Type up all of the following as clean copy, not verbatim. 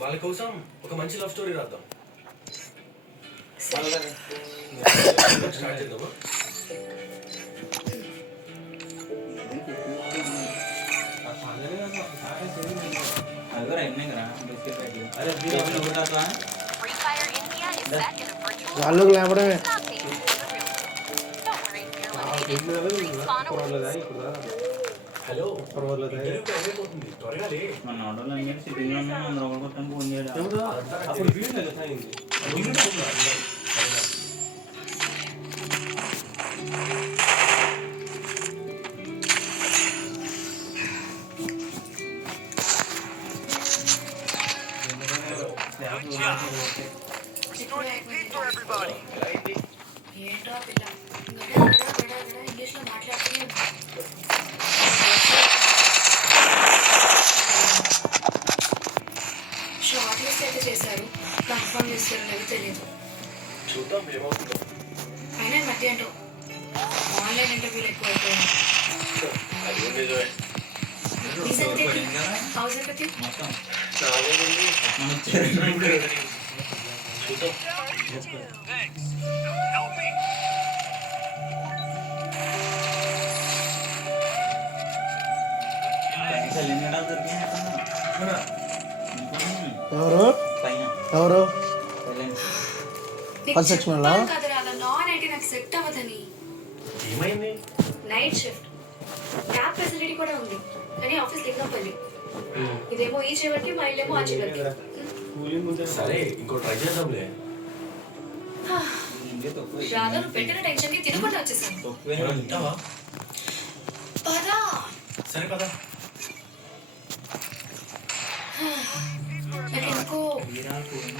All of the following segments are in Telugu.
వాళ్ళ కోసం ఒక మంచి లవ్ స్టోరీ రాద్దాం. స్టార్ట్ చేద్దామా? వాళ్ళకి లేపడమే హలో అయిపోతుంది త్వరగా లే. మన ఆటోలో సిటీలో రొక్కలు కొట్టడానికి ఫోన్ చేయడం అప్పుడు వీడియో కదా అయింది. ఏంటో పిల్ల ఇంగ్లీష్లో మాట్లాడుతూనే షార్ట్ లిస్ట్ అయితే చేశారు, కన్ఫర్మ్ చేస్తారు లేదో తెలియదు. చూద్దాం ఏమవుతుందో. అయినా ఈ మధ్య ఏంటో ఆన్లైన్ ఇంటర్వ్యూలు ఎక్కువ అయిపోయాయి. అది కూడా నిజమే. హౌస్ అయిపోతే మొత్తం చూద్దాం. ఎవరు ఎవరు ఫస్ట్ సెక్షన్ లో కదరా అలా నాన్ ఐటీ నాకు సెట్ అవ్వదని. ఏమైంది? నైట్ షిఫ్ట్, క్యాబ్ ఫెసిలిటీ కూడా ఉంది కానీ ఆఫీస్ లింగంపల్లి. ఇదేమో ఈ చివరికి మా ఇల్లేమో ఆ చివరికి. సరే ఇంకో ట్రై చేద్దాంలే. రాగా నువ్వు పెట్టిన టెన్షన్ కి తినకుండా వచ్చేసాను. తింటావా? పదా సరే పదా. నాకెందుకో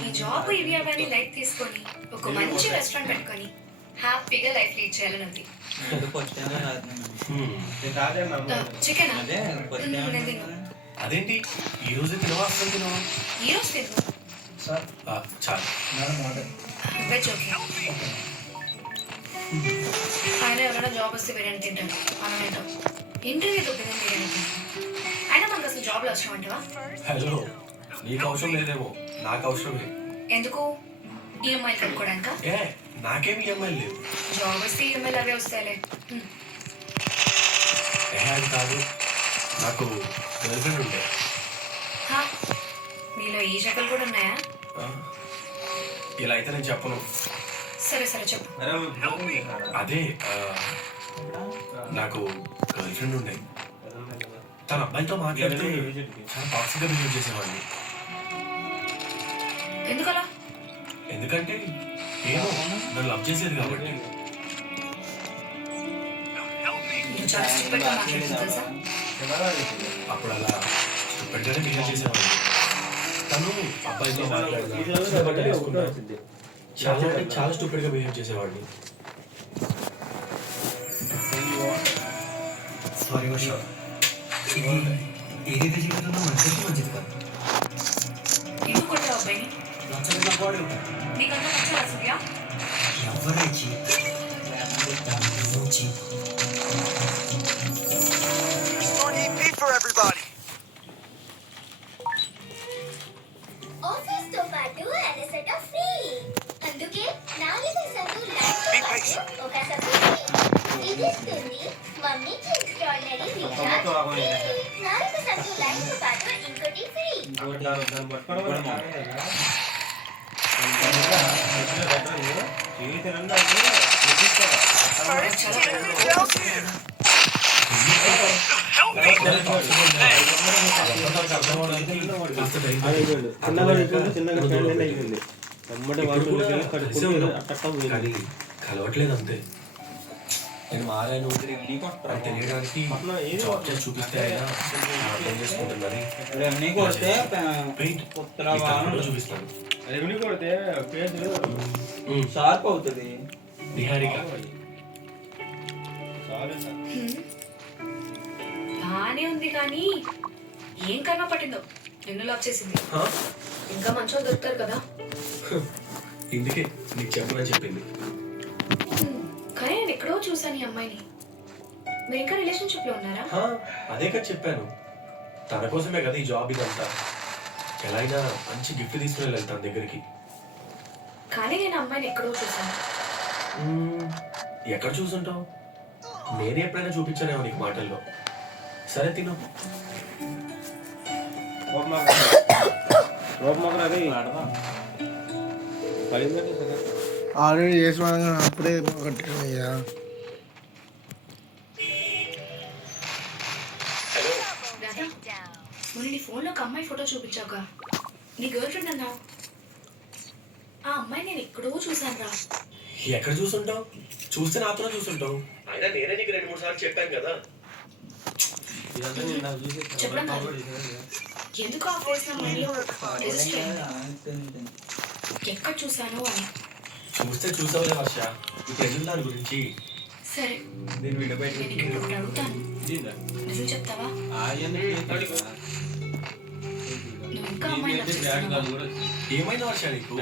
ఈ జాబ్ ఇవి అవన్నీ లైట్ తీసుకొని ఒక మంచి రెస్టారెంట్ పెట్టుకొని హ్యాపీగా లైఫ్ లీడ్ చేయాలని ఉంది. చికెన్ నేను తిన్నా. అదేంటి ఈ రోజు తినవా? అసలు తినవా? ఈ రోజు తిన్నా చాలు. Veg okay. ఆయన ఎవరైనా జాబ్ వస్తే బిర్యానీ తింటాను, మనం తింటాం. ఇంటర్వ్యూతో బిర్యానీ తింటాం. అయినా మనకు అసలు జాబ్లో అవసరం అంటావా? హలో, నీకు అవసరం లేదేమో, నాకు అవసరమే. ఎందుకు? ఈఎంఐలు కట్టుకోవడానికా? ఏ నాకేమి ఈఎంఐ లేదు. జాబ్ వస్తే ఈఎంఐలు అవే వస్తాయిలే. అది కాదు, నాకు గర్ల్ ఫ్రెండ్ ఉండే. నీలో ఈ షకలు కూడా ఉన్నాయా? ఇలా అయితే నేను చెప్పను. సరే సరే చెప్పు. అదే నాకు గర్ల్ ఫ్రెండ్ ఉండే. తన అబ్బాయితో మాట్లాడితే చాలా టాక్సిక్గా బిహేవ్ చేసేవాడిని. ఎందుకలా? ఎందుకంటే ఏమో నన్ను లవ్ చేసేది కాబట్టి. చాలా స్టూపిడ్గా మాట్లాడుతుంది తెలుసా? అప్పుడు అలా స్టూపిడ్గానే బిహేవ్ చేసేవాడిని. తను అబ్బాయితో మాట్లాడుతున్నా చాలా అంటే చాలా స్టూపిడ్గా బిహేవ్ చేసేవాడిని. సారీ వర్ష, ఏదైతే జీవితంలో మంచిది మంచిది కాదు. ఎందుకు కొట్టావు అబ్బాయిని? నచ్చని నీకంతా నచ్చా సూర్య? ఎవరైతే for everybody. ఆఫీస్ తో పాటు అలసట ఫ్రీ. అందుకే 4 సబ్బు లైఫ్ ఒక సబ్బు ఇది ఇస్తుంది మమ్మీకి ఎక్స్ట్రాడినరీ రీఛార్జ్. 4 సబ్బు లైఫ్ పాటు ఇంకోటి ఫ్రీ. First team Chelsea. కలవట్లేదు అంతే. నేను మారాను అని తెలియడానికి జాబ్ చేసి చూపిస్తే అయినా అర్థం చేసుకుంటున్నది. చూపిస్తాను. షార్ప్ అవుతుంది. నిహారిక బానే ఉంది కానీ ఏం కర్మ పట్టిందో నిన్ను లవ్ చేసింది. ఇంకా మంచోళ్ళు దొరుకుతారు కదా. ఇందుకే నీకు చెప్పనని చెప్పింది. కానీ నేను ఎక్కడో చూసాను ఈ అమ్మాయిని. మీరు ఇంకా రిలేషన్షిప్ లో ఉన్నారా? అదే కదా చెప్పాను, తన కోసమే కదా ఈ జాబ్ ఇదంతా. ఎలా అయినా మంచి గిఫ్ట్ తీసుకుని వెళ్తాను దగ్గరికి. కానీ నేను అమ్మాయిని ఎక్కడో చూసాను. ఎక్కడ చూసుంటావు? నేనే ఎప్పుడైనా చూపించానేమో నీకు మాటల్లో. సరే తిను. ఆల్రెడీ చేసి అప్పుడే కట్టేయ్యా. రాధా, మొన్న నీ ఫోన్లో ఒక అమ్మాయి ఫోటో చూపించాక నీ గర్ల్ ఫ్రెండ్ అన్నావు. ఆ అమ్మాయి నేను ఎక్కడో చూసాను రా. ఎక్కడ చూసుంటావు? చూస్తే నాతో చూసుంటావు. అయినా నేనే నీకు 2-3 సార్లు చెప్పాను కదా. చెప్పడం కాదు, ఎందుకు ఆ ఫేస్ నా మైండ్లో రిజిస్టర్ అయింది. ఎక్కడ చూసాను అని. చూస్తే చూసావులే వర్ష. ఇప్పుడు దాని గురించి. సరే, నేను ఇక్కడ ఒకటి అడుగుతాను, నిజం చెప్తావా? నువ్వు ఇంకా అమ్మాయిని లవ్ చేస్తున్నావా? ఏమైంది వర్ష నీకు?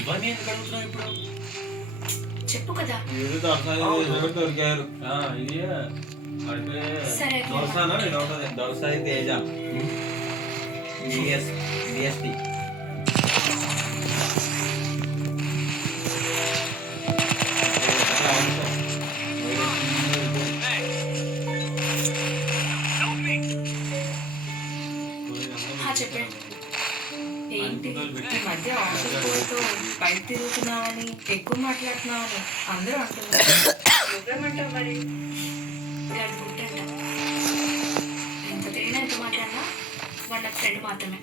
ఇవన్నీ ఎందుకు అడుగుతున్నావు ఇప్పుడు? చెప్పు కదా. సరే, దొరసాయి తేజ డిఎస్పి. చెప్పండి. ఏంటి ఈ మధ్య ఆఫీస్ పోతూ బయట తిరుగుతున్నావని, ఎక్కువ మాట్లాడుతున్నావని అందరూ అంటున్నారు. నువ్వేమంటావు మరి? గాడి గుట్టంట. ఎంత తిరిగినా ఎంత మాట్లాడినా వాడు నాకు ఫ్రెండ్ మాత్రమే.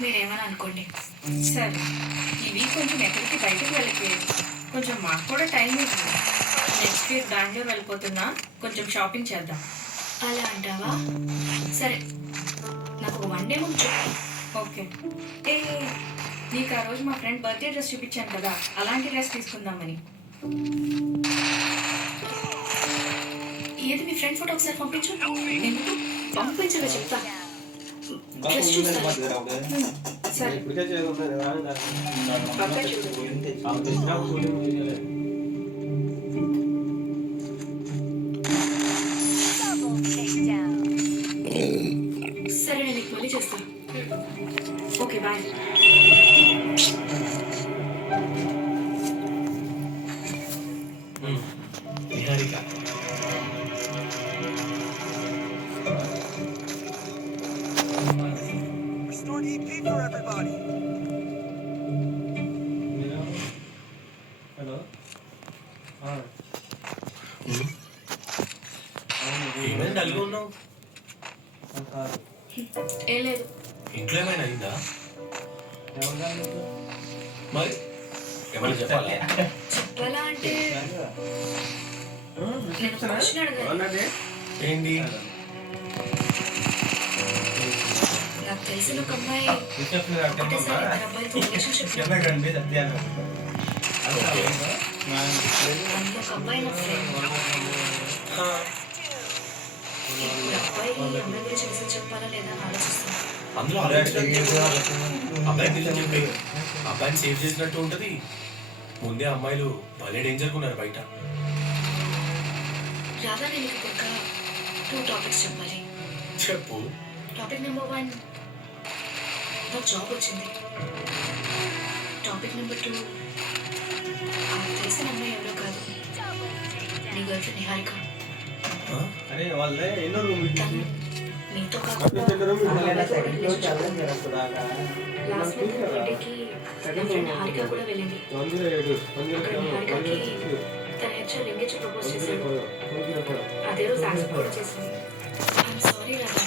మీరేమని అనుకోండి. సరే, ఈ వీక్ కొంచెం ఎక్కడికి బయటకు వెళ్ళట్లేదు. కొంచెం మాకు కూడా టైం ఇవ్వండి. నెక్స్ట్ వీక్ బెంగళూరు వెళ్ళిపోతున్నా, కొంచెం షాపింగ్ చేద్దాం. అలా అంటావా? సరే, నాకు ఒక 1 డే ముందు చెప్పు. ఓకే. ఏ, నీకు ఆ రోజు మా ఫ్రెండ్ బర్త్డే డ్రెస్ చూపించాను కదా, అలాంటి డ్రెస్ తీసుకుందామని. ఏది మీ ఫ్రెండ్ ఫోటో ఒకసారి పంపించు. ఎందుకు? పంపించగా చెప్తా. డ్రెస్ చూస్తాను. సరే, పక్కా చూడు. సరే, నేను నీకు మళ్ళీ చేస్తాను. Okay, bye. Niharika, Restored EP for everybody. ఏమైంది డల్గా ఉన్నావు? ఏం లేదు. ఇంట్లో ఏమైనా అయిందా? మరి ఏమైనా చెప్పాలా? చెప్పాలా అంటే నేను క్వశ్చన్ అడగాలి. ఏంటి? నాకు తెలిసిన ఒక అమ్మాయి ఒకటేసారి ఇద్దరు అబ్బాయిలతో రిలేషన్షిప్ అందులో ఒక అబ్బాయి నా ఫ్రెండ్. ఇప్పుడు అబ్బాయి అమ్మాయి గురించి మెసేజ్ చెప్పాలా లేదా అని ఆలోచిస్తాను. అందులో అబ్బాయి గురించి చెప్పి అబ్బాయిని సేవ్ చేసినట్టు ఉంటది. ముందే అమ్మాయిలు భలే డేంజర్గా ఉన్నారు బయట. రాధా, నేను ఇప్పుడు ఒక 2 టాపిక్స్ చెప్పాలి. చెప్పు. టాపిక్ నెంబర్ 1, నాకు జాబ్ వచ్చింది. టాపిక్ నెంబర్ 2, తెలిసిన అమ్మాయి ఎవరో కాదు, నీ గర్ల్ ఫ్రెండ్ నిహారిక. తను నీతో కాకుండా లాస్ట్ వీక్ బర్త్డేకి నా ఫ్రెండ్ హారిక కూడా వెళ్ళింది. అక్కడ నిహారికకి తన హెచ్ఆర్ ఎంగేజ్ ప్రపోజ్ చేశాడు. అదే రోజు యాక్సెప్ట్ కూడా చేసింది. ఐఎమ్ సారీ రాధా,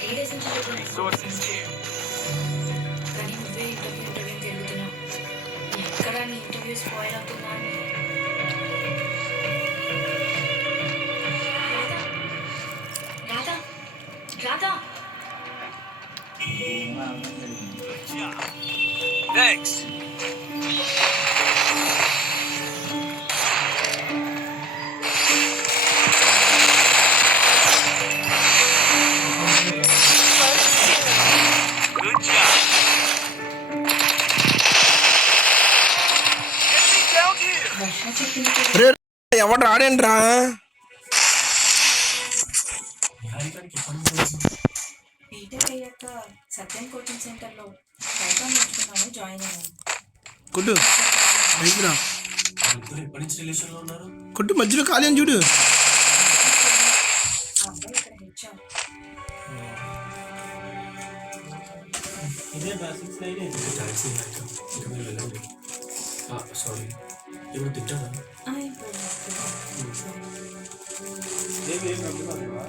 3 days నుంచి కానీ నువ్వే ఇంటర్వ్యూ తిరుగుతున్నావు. ఎక్కడ నీ ఇంటర్వ్యూ స్పాయిల్ అవుతుందా అని. Radha, Radha, Thanks. Good job. Get me down here. వర్ష చెప్పింది. ఎవడు రాడేంట్రా? నిహారికకి ఎప్పటి నుంచి తెలిసింది? ఈ బీటెక్ అయ్యాక సత్యం కోచింగ్ సెంటర్లో పైథాన్ నేర్చుకున్నాను, జాయిన్ అయ్యాను. కొట్టు బయటికి రా. వాళ్ళిద్దరు ఎప్పటి నుంచి రిలేషన్ లో ఉన్నారు? కొట్టు మధ్యలో ఖాళీ అని చూడు. ఆ అబ్బాయి ఇక్కడ హెచ్ఆర్. ఇదే బేసిక్స్ లైన్ ఇది. టాక్సీ అయితే ఇక మీరు వెళ్ళండి. సారీ, ఇప్పుడు తిట్టాడా? ఇదేమి ఏం నమ్ముతున్నావా?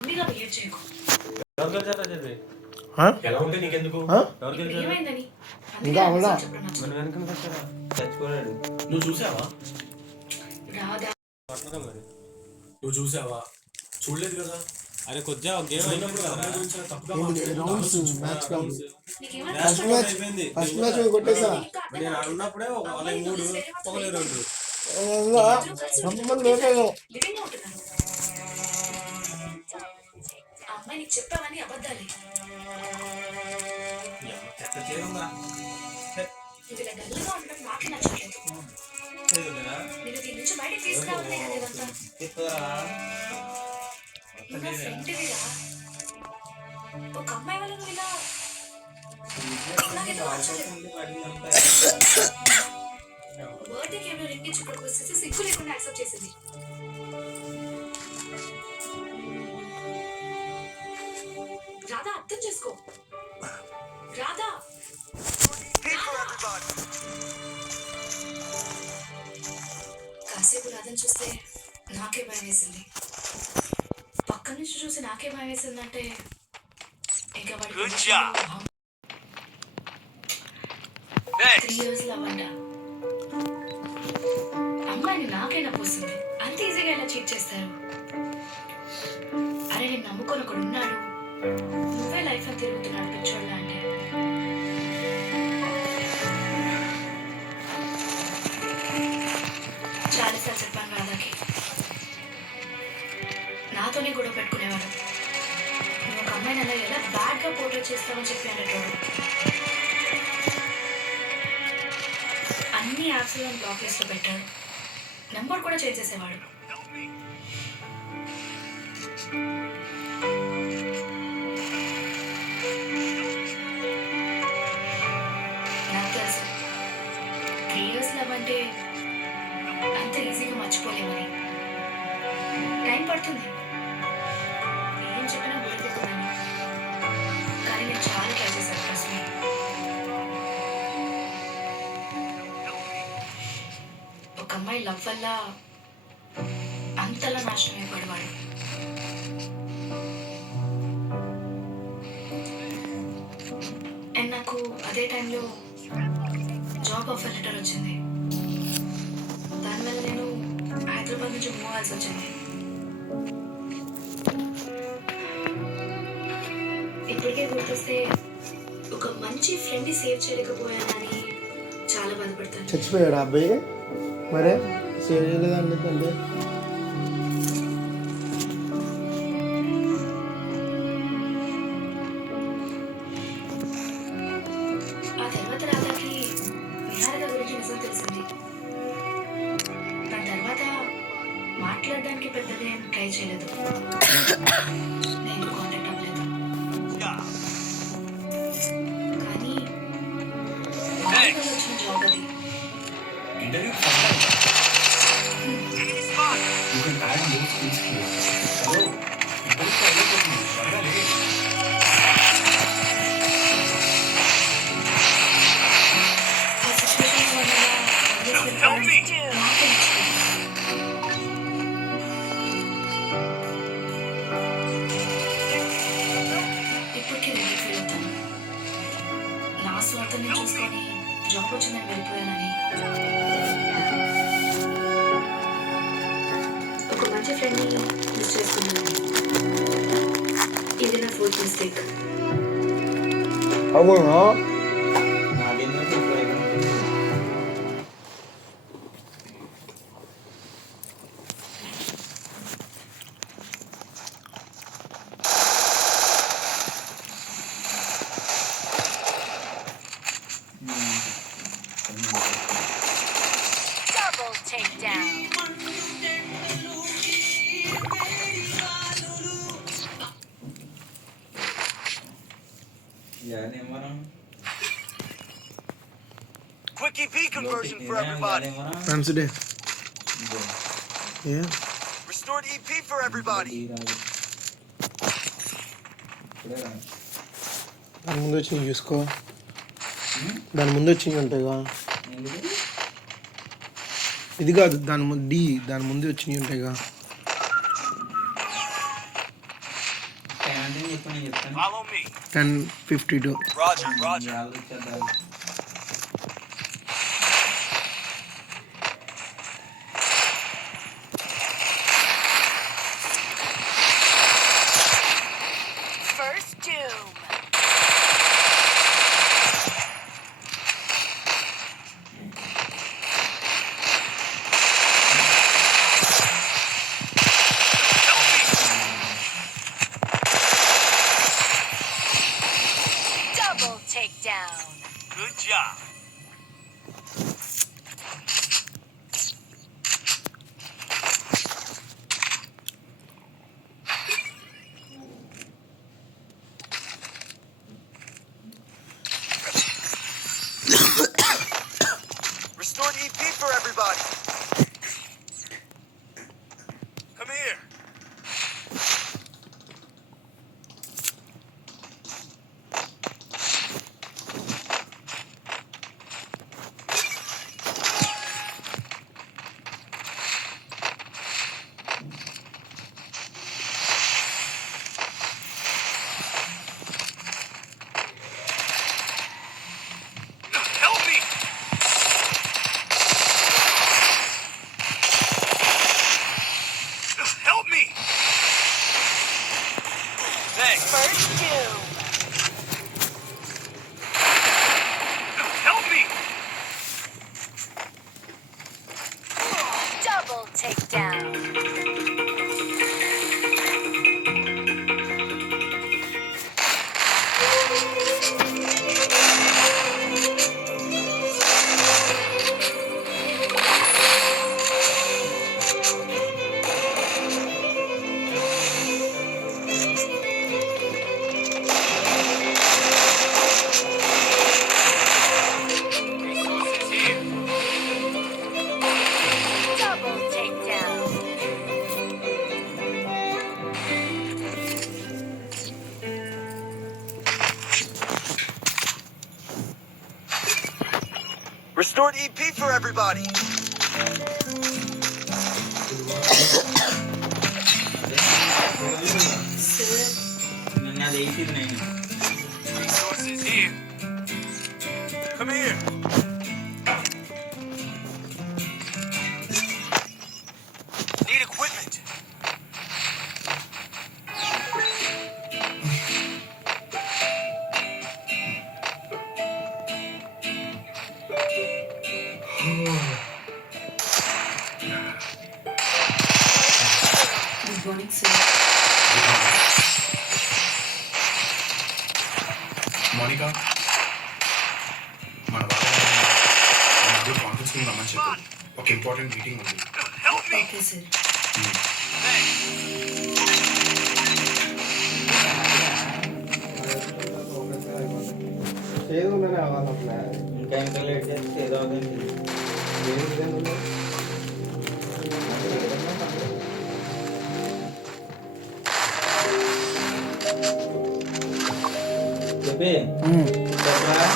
ముందుగా బిహేవ్ చేయకు. ఎవరు కలిసారా చదివి? ఎలా ఉంటే నీకెందుకు? ఎవరు ఇప్పుడు కలిసారు? ఏమైందని ఇంకా అవలా. మన వెనకన వచ్చారా? చచ్చిపోయాడు. నువ్వు చూసావా? రాదా పట్టదా మరి? నువ్వు చూసావా? చూడలేదు కదా. అరే కొద్దిగా గేమ్ అయినప్పుడు కదా. అమ్మాయి గురించి అలా తప్పుగా రౌండ్స్ మాట్లాడుతున్నావు. మ్యాచ్ కాదు. నీకేమైనా ఫస్ట్ మ్యాచ్ అయిపోయింది. ఫస్ట్ మ్యాచ్ కొట్టేసా. నేను ఆడున్నప్పుడే ఒకళ్ళ 3 ఒకళ్ళ 2. సంబంధం లేదు. లివింగ్ లో ఉంటున్నాను. ఆ అమ్మాయి నీకు చెప్పావని అబద్ధాలే. ఎక్కడ చేరుందా? నువ్వు ఇలా డల్గా ఉండడం నాకే నచ్చట్లేదు. చేరుందా? నేను దీని నుంచి బయటకు తీసుకురావాలనే కదా ఇదంతా. చెప్తారా? నువ్వు నా ఫ్రెండ్విరా. ఒక అమ్మాయి వల్ల నువ్వు ఇలా నాకేదో నచ్చలేదు. బర్త్డే కేవలం రింగ్ ఇచ్చి ప్రపోజ్ చేసి సిగ్గు లేకుండా యాక్సెప్ట్ చేసింది. రాధా అర్థం చేసుకో. Radha Pizza, everybody. కాసేపు రాధని చూస్తే నాకే భయం వేసింది. పక్క నుంచి చూసి నాకే భయం వేసిందంటే ఇంకా Good job. వాడి Thanks. 3 years లవ్ అంట. అమ్మాయిని నాకైనా పోస్తుంది. అంత ఈజీగా ఎలా చీట్ చేస్తారు? అరే నేను నమ్ముకొని ఒకడు ఉన్నాడు, నువ్వే లైఫ్ అని తిరుగుతున్నాడు పిచ్చోళ్ళ అంటే. చాలాసార్లు చెప్పాను రాధాకి, నాతోనే గొడవ పెట్టుకునేవాడు. నువ్వు ఒక అమ్మాయిని అలా ఎలా బ్యాడ్గా పోర్ట్రేట్ చేస్తావని చెప్పి అనేటోడు. అన్ని యాప్స్లో బ్లాక్ లిస్ట్లో పెట్టాడు. నెంబర్ కూడా చేంజ్ చేసేవాడు. నాకు తెలుసు 3 years లవ్ అంటే అంత ఈజీగా మర్చిపోలేమని. టైం పడుతుంది. ఏం చెప్పినా గుర్తుకున్నాను. కానీ నేను చాలా ట్రై చేశాను ఫస్ట్. ఒక అమ్మాయి లవ్ వల్ల అంతలా నాశనం అయిపోయేవాడు. అండ్ నాకు అదే టైంలో జాబ్ ఆఫర్ లెటర్ వచ్చింది. దానివల్ల నేను హైదరాబాద్ నుంచి మూవ్ అవ్వాల్సి వచ్చింది. ఇప్పటికే గుర్తొస్తే ఒక మంచి ఫ్రెండ్ని సేవ్ చేయలేకపోయానని చాలా బాధపడతాను. చచ్చిపోయాడు ఆ అబ్బాయి. మరే సేవ్ చేయలేదండి తండ్రి. ఆ తర్వాత రాధాకి నిహారిక గురించి నిజం తెలిసింది. దాని తర్వాత మాట్లాడడానికి పెద్దగా ఏం ట్రై చేయలేదు. నేను కాంటాక్ట్ అవ్వలేదు. కానీ నిహారికలో వచ్చిన జాబ్ అది. Interview Enemy spot. You can add more skills here. Hello, interview అయిపోతుంది. త్వరగా లే. ఆ సిచ్యువేషన్ వల్ల Help me. నాకే నచ్చలేదు. ఇప్పటికీ నేను ఫీల్ అవుతాను. నా స్వార్థం నేను చూసుకొని జాబ్ వచ్చిందని వెళ్ళిపోయానని. ఒక మంచి ఫ్రెండ్ని మిస్ చేసుకున్నాను. ఇది నా ఫోర్త్ మిస్టేక్. అవునా? నాకేందో చెప్పలేదు. Double అదేం వరం Quick EP conversion for everybody. అదేం వరం friends day A Restored EP for everybody. దాని ముందు వచ్చింది చూసుకో, దాని ముందు వచ్చింది ఉంటాయిగా. ఇది కాదు, దాని ముందు డి, దాని ముందు వచ్చినవి ఉంటాయిగా. చెప్పు నేను చెప్తాను Follow me. 10:52. Roger, Roger. వాళ్ళు ఇచ్చేద్దాం. First doom. Double takedown. Good job. Restored EP for everybody. Come here. Help me. Help me. Thanks. First doom. Help me. Double takedown. Resources here. Double takedown. Restored EP for everybody. నిన్న అది వేసింది నేను Resources here. Come here. Need equipment. Good morning sir. Monika, మన కాన్ఫరెన్స్ రమ్మని చెప్పు. ఒక ఇంపార్టెంట్ మీటింగ్ ఉంది. Help me. Okay sir. Thanks. ఏదో ఉందని అవ్వాలి. ఇంకా ఇంకా లేట్ చేస్తే ఏదో అవుతుంది చెప్పి చెప్పరా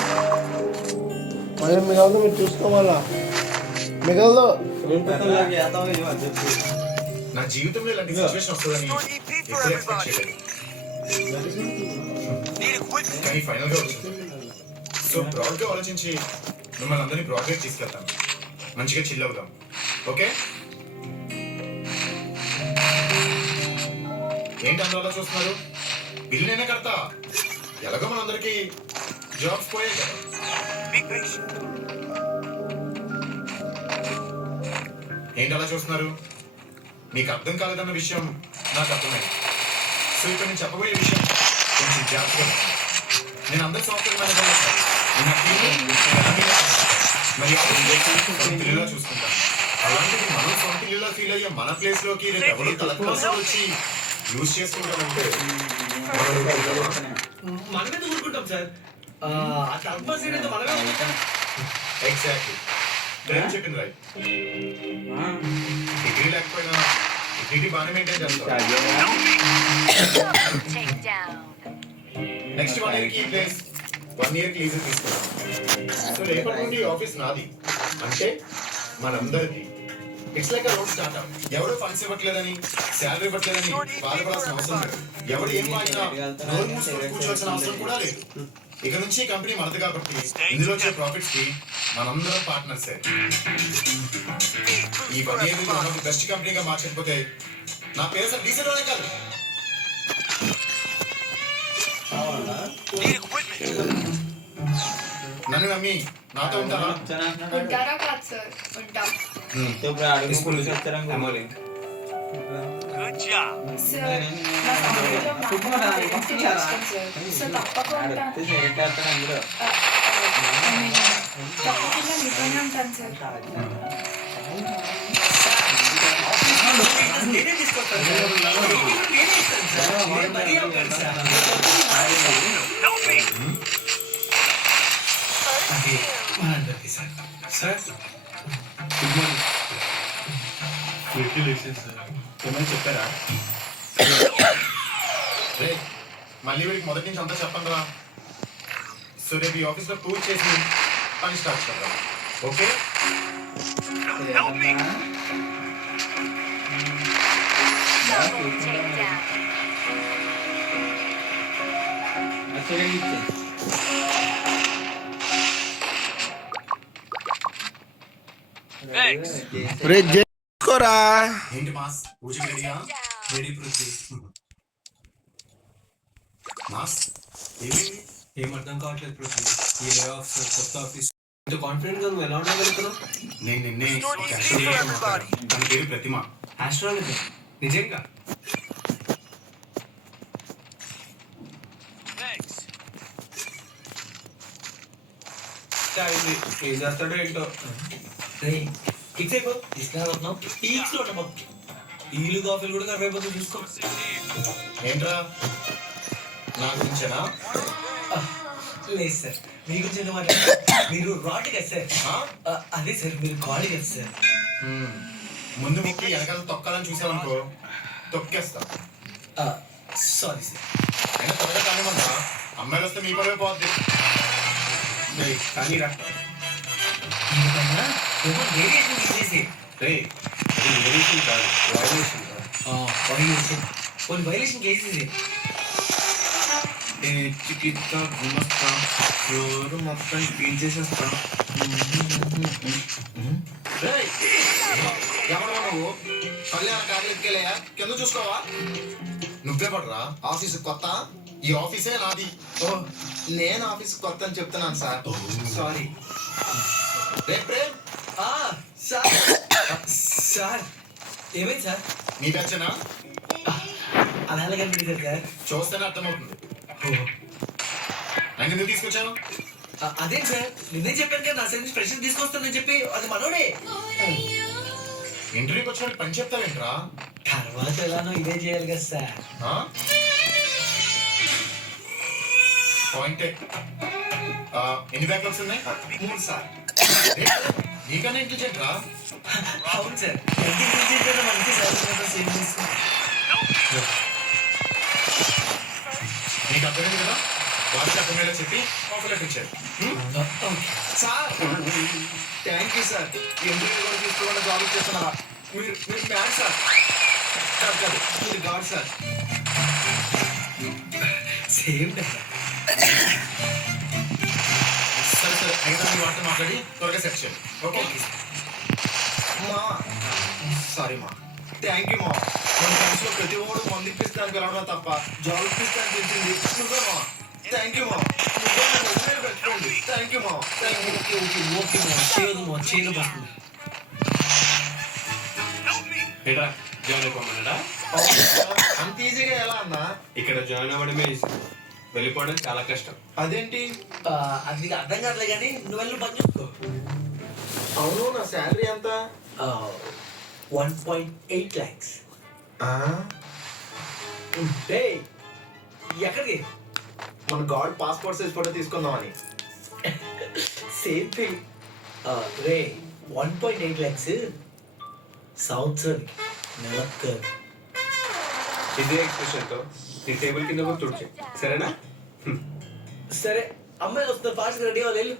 మళ్ళీ మిగలదు, మీరు చూసుకోవాలా. మిగలదు. చేస్తావు ఏమో చెప్పు నా జీవితంలో ఇలాంటి సిచ్యువేషన్ వస్తుందని Restored EP for ఎప్పుడూ ఎక్స్పెక్ట్ everybody. చేయలేదు. Need equipment. కానీ ఫైనల్ గా వచ్చింది. సో బ్రాడ్ గా ఆలోచించి మిమ్మల్ని అందరినీ బ్రాడ్ గా తీసుకెళ్తాను. మంచిగా చిల్ అవుదాం. ఓకే? ఏంటి అందరూ అలా చూస్తున్నారు? బిల్లు నేనే కడతా. ఎలాగో మనందరికి జాబ్స్ పోయాయి కదా. Be patient. ఏంటి అలా చూస్తున్నారు? మీకు అర్థం కాలేదన్న విషయం నాకు అర్థమైంది. సో ఇక్కడ నేను చెప్పబోయే విషయం కొంచెం జాగ్రత్తగా వినండి. నేను అందరి సాఫ్ట్వేర్ మేనేజర్ మరి పిల్లలా చూసుకుంటాను. అలాంటిది మనం సొంత ఇల్లులా ఫీల్ అయ్యే మన ప్లేస్ లోకి రేపు ఎవరు తలకపోసం వచ్చి యూజ్ చేసుకుంటామంటే మనమైతే ఊరుకుంటాం సార్ ఎగ్జాక్ట్లీ ప్రేమ్ చెప్పింది రైట్. డిగ్రీ లేకపోయినా డిగ్రీ బాగానే మెయింటైన్ చేస్తాం. నెక్స్ట్ 1 year కి ఈ ప్లేస్ 1 year కి లీజ్ తీసుకున్నాం. సో రేపటి నుండి ఈ ఆఫీస్ నాది, అంటే మనందరిది. It's like road startup. ఎవరు ఫండ్స్ ఇవ్వట్లేదని, శాలరీ ఇవ్వట్లేదని బాధపడాల్సిన అవసరం లేదు. ఎవరు ఏం వాడినా నోరు మూసుకొని కూర్చోవాల్సిన అవసరం కూడా లేదు. ఇక నుంచి కంపెనీ మనది కాబట్టి ఇందులో వచ్చే ప్రాఫిట్స్ కి మనందరం పార్ట్నర్సే. ఈ 1 year మనం బెస్ట్ కంపెనీగా మార్చకపోతే నా పేరు సార్ డీసెంట్ అనే కాదు. Need equipment. నన్ను నమ్మి నాతో ఉంటారా? ఉంటారా కాదు సార్, ఉంటాం ఇప్పుడు అడుగు పోలీసు వచ్చారనుకో. Good job. సార్. మా సంస్థలో నాకు ఐడెంటిటీ ఇష్టం సార్. సో తప్పకుండా అడిగితే సెలెక్ట్ చేస్తాను అందులో. తప్పకుండా మీతోనే ఉంటాను సార్. Help me. మనందరికీ sir. Sir good morning. Congratulations sir. ఏమైనా చెప్పారా? రే మళ్ళీ వీడికి మొదటి నుంచి అంతా చెప్పండి రా. సో రేపు ఈ ఆఫీస్లో పూజ చేసి పని స్టార్ట్ చేద్దాం. ఓకే? Help me. సెలెక్ట్ ఇచ్చే. Thanks. రే చేసుకోరా. ఏంటి మాస్ పూజకి రెడీయా? రెడీ పృథ్వీ. మాస్ ఏమైంది? ఏం అర్థం కావట్లేదు పృథ్వీ. ఈ లే ఆఫ్ కొత్త ఆఫీస్ ఇంత కాన్ఫిడెంట్ గా నువ్వు ఎలా ఉండగలుగుతున్నావు? నేను నిన్నే ఒక astrologer మాట్లాడాను. తన పేరు ప్రతిమ. ఆస్ట్రాలజీ నిజంగా? Thanks. ఏం చేస్తాడో ఏంటో. ఫిక్స్ అయిపో. తీసుకురాబోతున్నావు పీక్స్ లో ఉండబో. ఈలు కాఫీలు కూడా కరివైపోతుంది చూసుకో. ఏంట్రా నా గురించేనా? లేదు సార్, మీ గురించి ఎందుకు మీరు రాడ్ కదా సార్. అదే సార్, మీరు కాల్ కదా సార్. ముందు ముక్కి వెనకాల తొక్కాలని చూసావనుకో తొక్కేస్తా. Sorry sir. అయినా త్వరగా కానివ్వండి. అమ్మాయిలు వస్తే మీ పరువే పోద్ది. కానీ రా రేడియేషన్ తీసేసి. అది వేరియేషన్ కాదు, వైలేషన్ రా. వైలేషన్ కొన్ని వైలేషన్ కేసెస్. చికిత్స గుమస్తా ఫ్లోర్ మొత్తం క్లీన్ చేసేస్తా. ఎవరు నువ్వు? కళ్యాణ కాగలికెళ్ళయా? కింద చూసుకోవా? నువ్వే పడరా ఆఫీసు కొత్త? ఈ ఆఫీసే నాది. నేను ఆఫీస్ కొత్త అని చెప్తున్నాను సార్. సారీ రే ప్రేమ్, సార్. సార్ ఏమైంది సార్? నీ బ్యాచేనా? అలా ఎలా కనిపించారు సార్? చూస్తేనే అర్థమవుతుంది. నన్ను ఎందుకు తీసుకొచ్చావు? అదే సార్, నిన్నే చెప్పాను కదా నా సైన్స్ ప్రెషర్ తీసుకొస్తానని చెప్పి. అది మనోడే. ఇంటర్వ్యూకి వచ్చినట్టు పని చెప్తావేంట్రా? తర్వాత ఎలానో ఇదే చేయాలి కదా సార్. పాయింటే. ఎన్ని బ్యాక్లాగ్స్ ఉన్నాయి? 3 సార్. నీకన్నా ఇంటెలిజెంట్ రా. అవును సార్, మంచి సార్ సేమ్ చేస్తాం. నీకు అర్థమైంది కదా? వాట్సాప్ అర్థమయ్యేలా చెప్పి ఆఫర్ లెటర్ ఇచ్చారు. Sir thank you sir. Interview కూడా తీసుకోకుండా జాబ్ చేస్తున్నారా? మీరు మ్యాడ్ సార్. కాదు కాదు, మీరు గాడ్ సార్. సేమ్ సరే సరే, అయితే మీ వాటితో మాట్లాడి త్వరగా సెట్ చేయండి. ఓకే మా సారీ మా. థ్యాంక్ యూ మా. మన ఫ్రెండ్స్లో ప్రతి ఒక్కడు మంది ఇప్పిస్తానికి వెళ్ళడం తప్ప జాబ్ ఇప్పిస్తానికి తెలిసింది నువ్వే మా. థ్యాంక్ యూ మా. థ్యాంక్ యూ మా. Thank you. Okay okay okay మా చేయను వస్తుంది. Help me. ఏడా జాయిన్ అయిపోమన్నాడా? అంత ఈజీగా ఎలా అన్నా? ఇక్కడ జాయిన్ అవ్వడమే ఈజీ, వెళ్ళిపోవడం చాలా కష్టం. అదేంటి? అది నీకు అర్థం కావట్లే కానీ నువ్వు వెళ్ళి పని చూసుకో. అవును, నా శాలరీ ఎంత? 1.8 lakhs. ఎక్కడికి? మన గాడ్ పాస్పోర్ట్ సైజ్ ఫోటో తీసుకుందామని. సేమ్ థింగ్ రే 1.8 lakhs సంవత్సరానికి నెలకు. ఇదే ఎక్స్ప్రెషన్ తో నీ టేబుల్ కింద కూడా తుడిచే సరేనా? సరే అమ్మాయిలు వస్తారు ఫాస్ట్గా రెడీ అవ్వాలి వెళ్ళు.